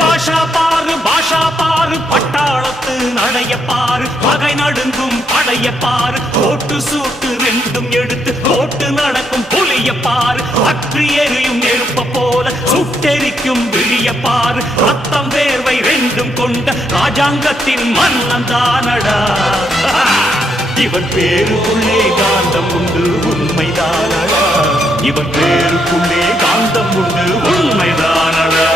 பாஷா பாஷா பாரு பட்டாளத்து நடைய பாரு பகை நடுங்கும் படைய பாரு கோட்டு சூட்டு ரெண்டும் எடுத்து கோட்டு நடக்கும் புலிய பாரு அற்றி எரியும் நெருப்ப போல சுட்டெரிக்கும் விழிய பாரு ரத்தம் வேர்வை ரெண்டும் கொண்ட ராஜாங்கத்தின் மன்னன் தானடா இவன் பேருக்குள்ளே காந்தம் உண்டு உண்மைதானடா இவன் பேருக்குள்ளே காந்தம் உண்டு உண்மைதானடா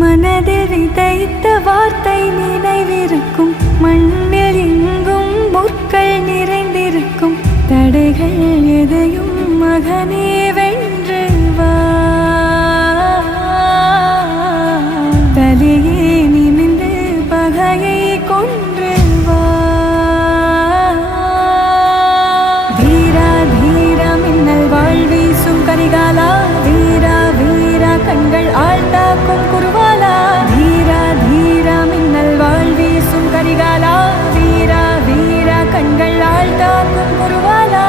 மனதில் விதைத்த வார்த்தை நினைவிருக்கும் மண்ணில் எங்கும் முற்கள் நிறைந்திருக்கும் தடைகள் எதையும் மகனே வென்று வா தலையே நிமிந்து பகையை கொன்று வா வீரா தீரா மின்னல் வாழ்வீசும் கரிகாலா வீரா வீரா கண்கள் ஆழ்த்தாக்கும் குருவாலா தீரா தீரா மின்னல் வாழ்வீசும் கரிகாலா வீரா வீரா கண்கள் ஆழ்த்தாக்கும் குருவாலா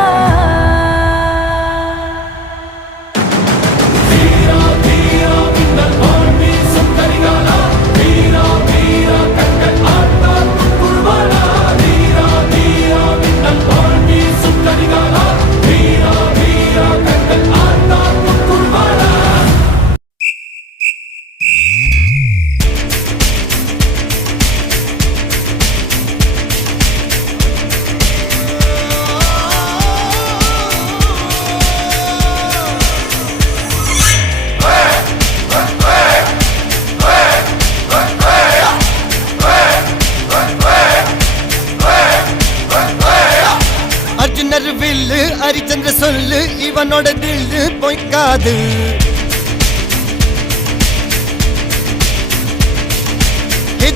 வில்லு அரிச்சந்திர சொல்லு இவனோட தில்லு பொய்க்காது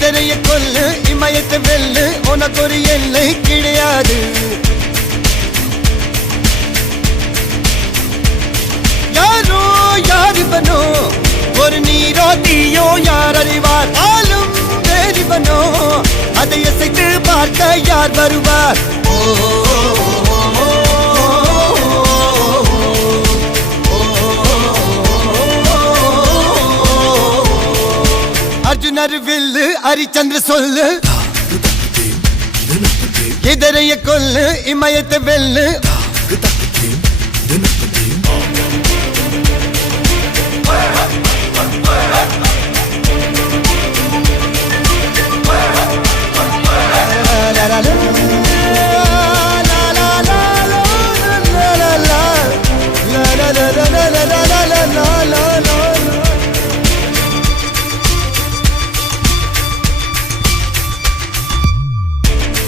எதிரைய கொல்லு இமயத்தை வெல்லு உனக்கு ஒரு எல்லை கிடையாது யாரோ யாரிவனோ ஒரு நீரோ தீயோ யார் அறிவார் ஆளும் வேறிவனோ அதை அசைத்து பார்க்க யார் வருவார் அர்ஜுனர் வில்லு ஹரிச்சந்திர சொல்லு எதிரைய கொல்லு இமயத்தை வெல்லு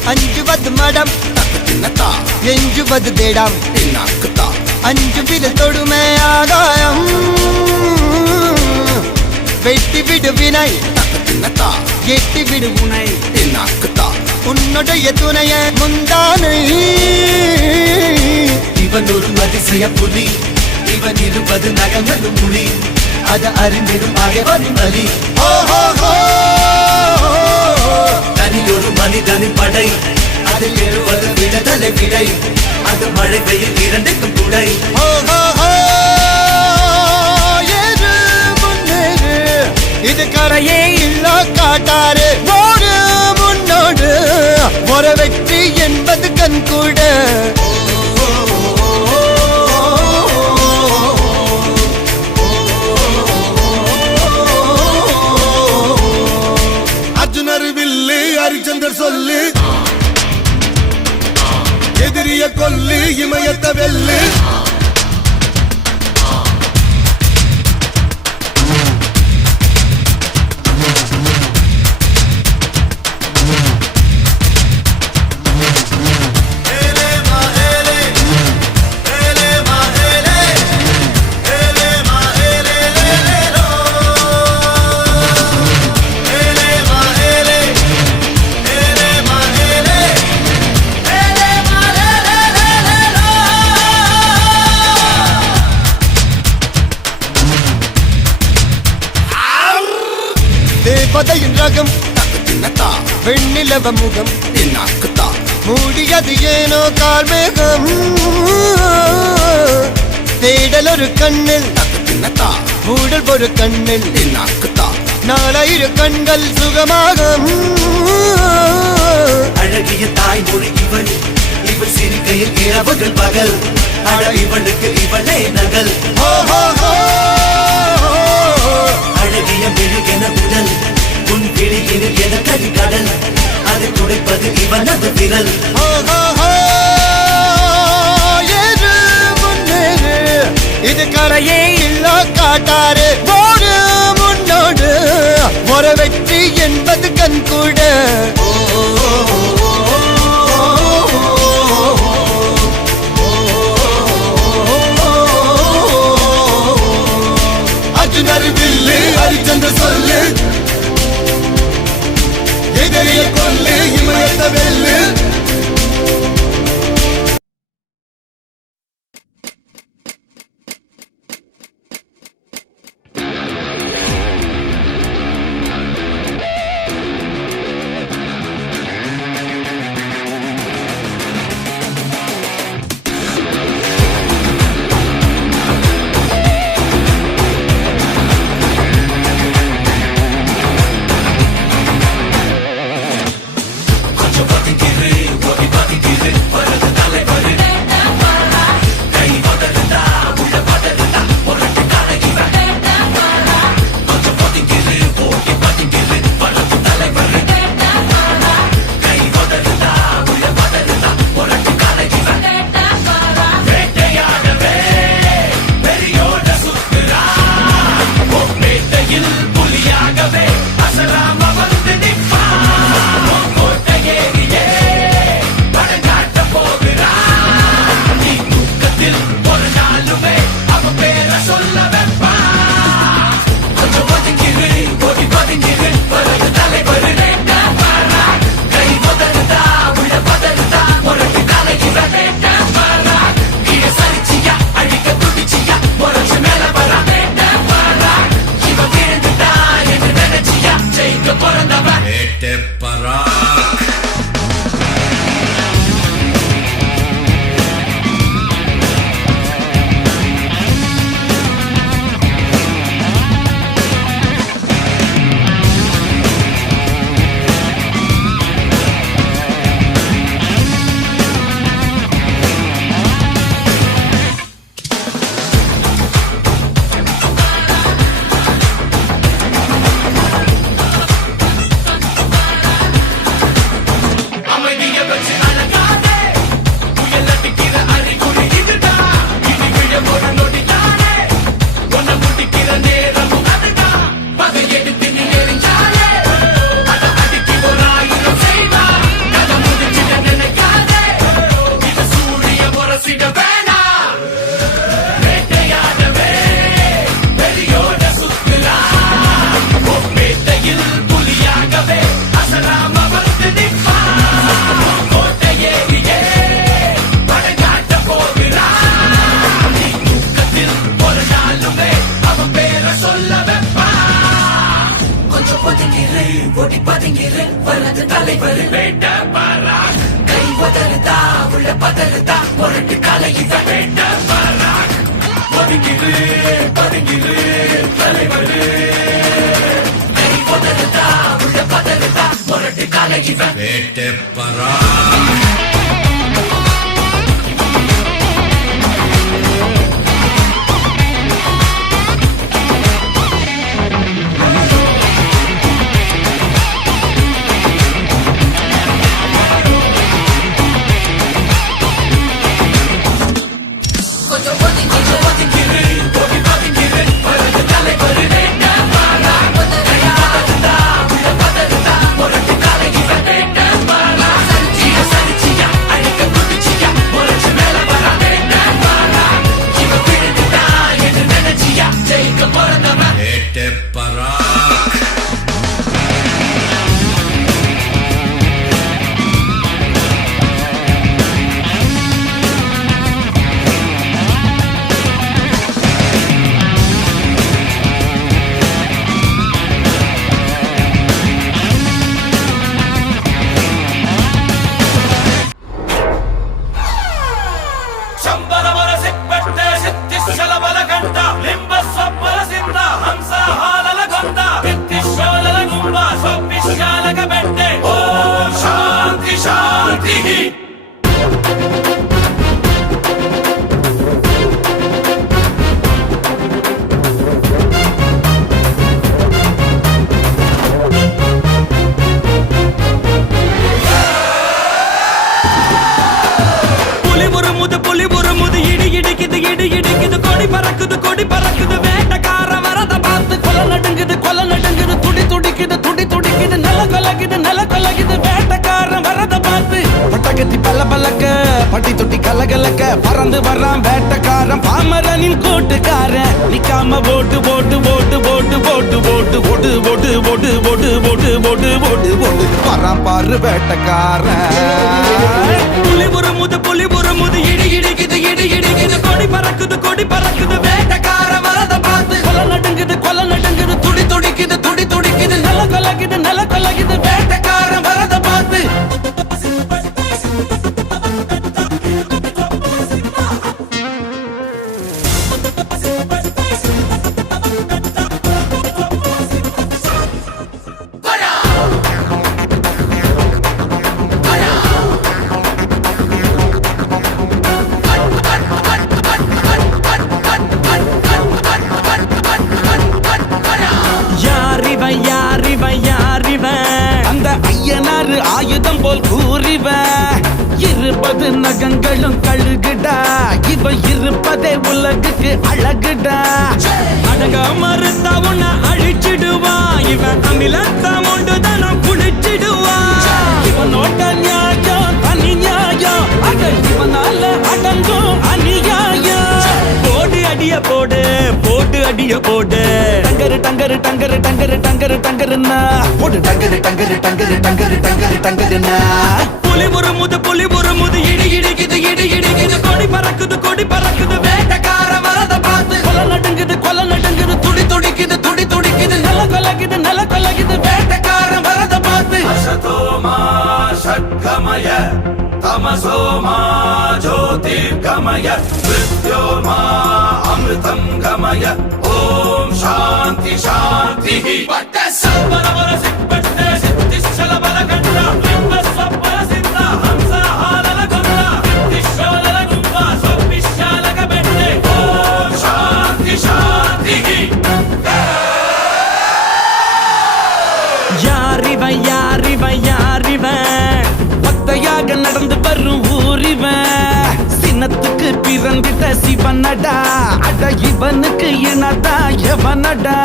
அஞ்சுவது மடம் எஞ்சுவது தேடம் அஞ்சு வித தொடுமை ஆகாயம் வெட்டி விடு வினை எட்டி விடு உனை உன்னுடைய துணைய முந்தானை இவன் ஒரு அதிசய புலி இவன் இருபது நகங்களும் மொழி அது அறிந்திடும் ஆகவனின் வலி தனி ஒரு மனிதனின் படை அதில் எழுவது விடுதலை விடை அது மழை பெய்யும் இரண்டுக்கும் துணை இது கரையே இல்ல காட்டாரு ஓடு முன்னோடு ஒரு வெற்றி என்பது கண் கூட அர்ஜுனர் வில்லு ஹரிச்சந்தர் சொல்லு எதிரிய கொல்லு இமயத்த வெல்லு தேவதையின் ரகம் வெண்ணிலவ முகம் மூடியது ஏனோ கார்மேகம் தேடல் ஒரு கண்ணில் மூடல் ஒரு கண்ணில் நாலாயிர கண்கள் சுகமாக அழகிய தாய்மொழி இவள் இவள் சிரிக்கையில் இரவுகள் பகல் அழ இவளுக்கு இவளே நகல் அழகிய மெழுகென உடல் உன் விழியில் என கதி கடல் அதை துடைப்பது இவனது விரல் இது கரையே இல்ல காட்டாரு ஓடு முன்னோடு ஒரு வெற்றி என்பது கண் கூட அர்ஜுனர் வில்லு ஹரிச்சந்திர சொல்லு எதிரிய கொல்லு இமயத்த வெல்லு Put it ஒதுங்கிரு ஒடி பதுங்கிரு வலது தலைவர் வேட்ட பராக் கை உதறுதா உள்ள பதறுதா முரட்டு காலை இவன் வேட்ட பராக் ஒதுங்கிரு பதுங்கிரு தலைவர் கை உதறுதா உள்ள பதறுதா முரட்டு காலை இவன் வேட்ட பராக் கொடி பறக்குது வேட்டக்கார வரத பார்த்து கொலை நடுங்குது துடி துடிக்குது நில கொலகுது வேட்டக்காரன் வரத பார்த்து பட்டகத்தி பல்ல பல்லக்க பட்டி தொட்டி கலகலக்க பறந்து வர்றான் வேட்டக்காரன் பாமரனின் கூட்டுக்காரன் நிக்காம போட்டு போட்டு போட்டு போட்டு போட்டு போட்டு போட்டு போட்டு போட்டு போட்டு போட்டு போட்டு போட்டு போட்டு வரான் பாரு வேட்டக்காரன் புலி புறமுது இடி இடிக்குது கொடி பறக்குது வேட்டக்கார வரத பார்த்து கொலை நடுங்குது துடி துடிக்குது நில கொலகுது வேட்டக்காரன் வரத பார்த்து அந்த ஐயனாறு ஆயுதம் போல் கூறிவன் 20 நகங்களும் கழுகுடா இவன் இருப்பதே உலகுக்கு அழகுடா அடங்க மறுத்தா உன்னை அழிச்சிடுவான் இவன் அமிலத்தம் உண்டு தானம் குடிச்சிடுவான் இவன் நோட்ட நியாயம் தனி நியாயம் அட இவனால அடங்கும் அநியாயம் போடு அடிய போடு டங்கருன்னா போடு புலி புறமுது இடி இடிக்குது கொடி பறக்குது வேட்டக்கார வரத பார்த்து கொலை நடுங்குது துடி துடிக்குது நில கொலகுது வேட்டக்காரன் வரத பார்த்து அசதோமா ஷட்கமய தமசோமா ஜோதிர்கமய மிருத்யோமா அமிர்தம் கமய ஓம் சாந்தி சாந்தி பட்ட சம்பரவர சிப்பட்ட சித்தி சலபல கண்ட லிம்ப சப்பர சித்த ஹம்ச ஹாலல கொண்ட சித்தி ஷோலல கும்ப சொப்பிஷாலக பெட்டே ஓம் சாந்தி சாந்தி யாரிவன் பக்தையாக நடந்து வரும் ஊரிவன் சின்னத்துக்கு பிறந்திட்ட சிவனடா அட இவனுக்கு இனதா எவனடா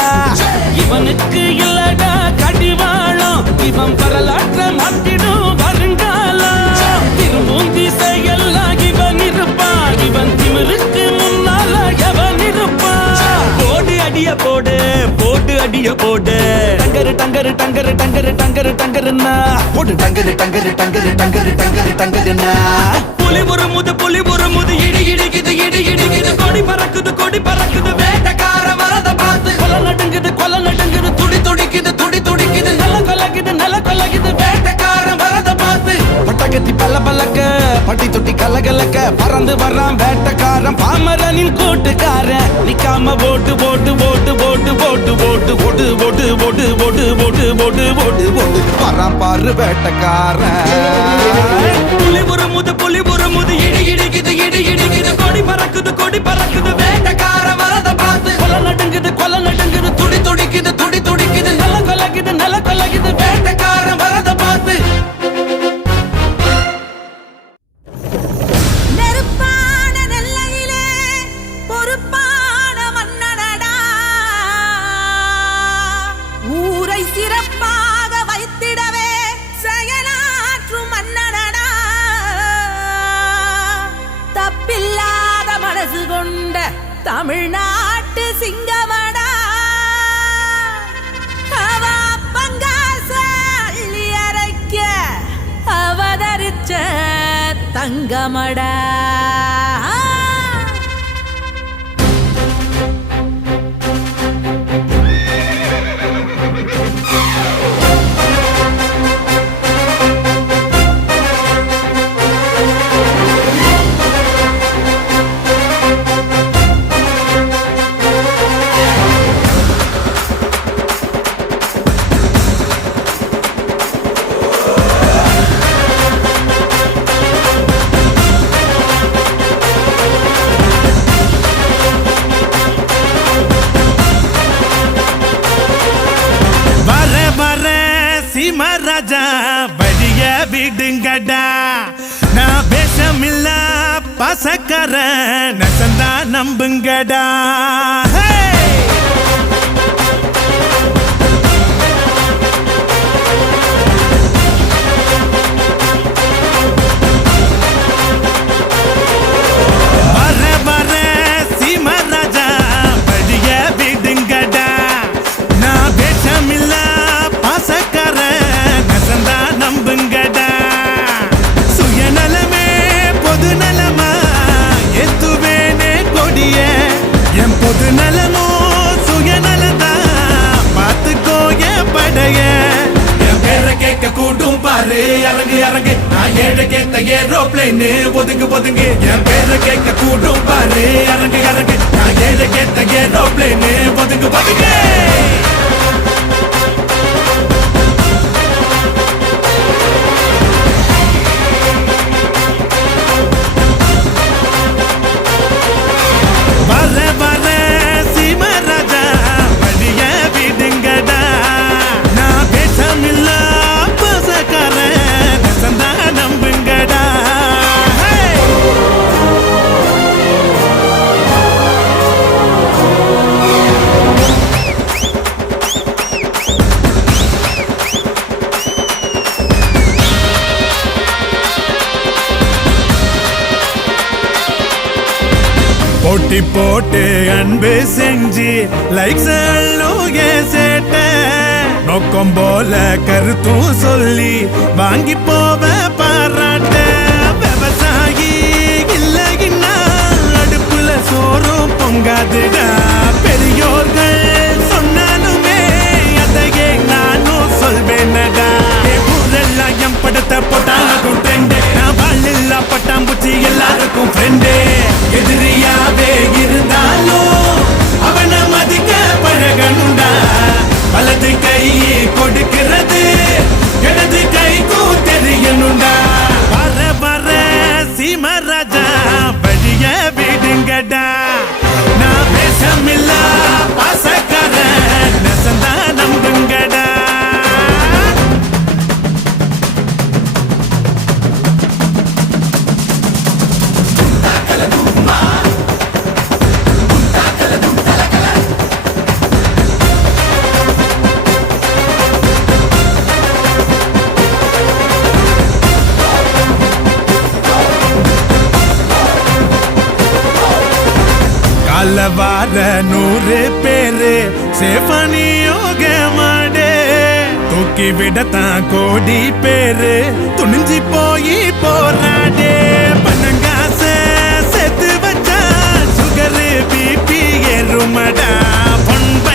இவனுக்கு இல்லடா கடிவாளம் இவன் வரலாற்ற மாட்டிடும் வருங்காலம் திரும்பும் திசையெல்லாம் இவன் இருப்பான் இவன் திமிருக்கு முன்னால எவன் இருப்பான் போடு அடிய போடு டங்கருன்னா போடு புலி புறமுது இடி இடிக்குது கொடி பறக்குது வேட்டக்கார வரத பார்த்து கொலை நடுங்குது துடி துடிக்குது கலகலக்க பறந்து வர்றான் வேட்டக்காரன் பாமரனின் கூட்டுக்காரன் நிக்காம போட்டு போட்டு போட்டு போட்டு போட்டு போட்டு போட்டு போட்டு போட்டு போட்டு போட்டு போட்டு போட்டு போட்டு வரான் பாரு வேட்டக்காரன் புலி புறமுது இடி இடிக்குது இடி இடிக்குது கொடி பறக்குது வேட்டக்கார வரத பார்த்து கொலை நடுங்குது துடி துடிக்குது நில கொலகுது வேட்டக்கார வரத பார்த்து நெருப்பான நெல்லையிலே பொறுப்பான மன்னனடா ஊரை சிறப்பாக வைத்திடவே செயலாற்றும் மன்னனடா தப்பில்லாத மனசு கொண்ட தமிழ்நாட்டு சிங்கமடா அவ பங்காச அள்ளி அரைக்க அவதரிச்ச தங்கமடா ராஜா வழிய விடுங்கடா நான் பேசமில்ல பசக்கர நசந்தா நம்புங்கடா வர சீமா ராஜா வழிய விடுங்கடா நான் பேசமில்ல பசக்கர நசந்தா நம்புங்கடா சுயநலமே பொது நலமா எத்துவேனே கொடிய என் பொது நலமோ சுயநலதா பார்த்துக்கோ என் படைய என் பேரை கேட்க கூட்டும் பாரு இறங்கு இறங்கு நான் ஏழை கேட்ட ஏரோப்ளேன் ஒதுங்கு என் பேரை கேட்க கூட்டும் பாரு இறங்கு இறங்கு நான் ஏழை கேட்ட ஏரோப்ளேன் ஒதுங்கு வர சீமா ராஜா வழிய விடுங்கடா நான் பேசமில்ல பசக்கார நசந்தா நம்புங்கடா போட்டி போட்டு அன்பு செஞ்சு லைக்ஸ் சேட்ட நோக்கம் போல கருத்தும் சொல்லி வாங்கி போவ பாராட்ட விவசாயி இல்லைன்னா அடுப்புல சோறும் பொங்காதுடா பெரியோர்கள் சொன்னாலுமே அதையே நானும் சொல்வேனடா ஊரெல்லாம் என் படத்தை போட்டாலும் ட்ரெண்டு நான் வாழ்ல பட்டாம்பூச்சி எல்லாருக்கும் ஃப்ரெண்டு எதிரியாவே இருந்தாலும் அவனை மதிக்க பழகணுண்டா வலது கை கொடுக்கிறது இடது கைக்கும் தெரியணுண்டா வர சீமா ராஜா வழிய விடுங்கடா நான் பேசமில்ல பாசக்கார நசந்தா நம்புங்கடா வார 100 பேரு சேஃபனியோக மாடே தூக்கி விடத்தான் கோடி பேரு துணிஞ்சி போய் போராடே பணங்காச சேர்த்து வச்சா சுகரு பிபி ஏறுமடா பொன்ப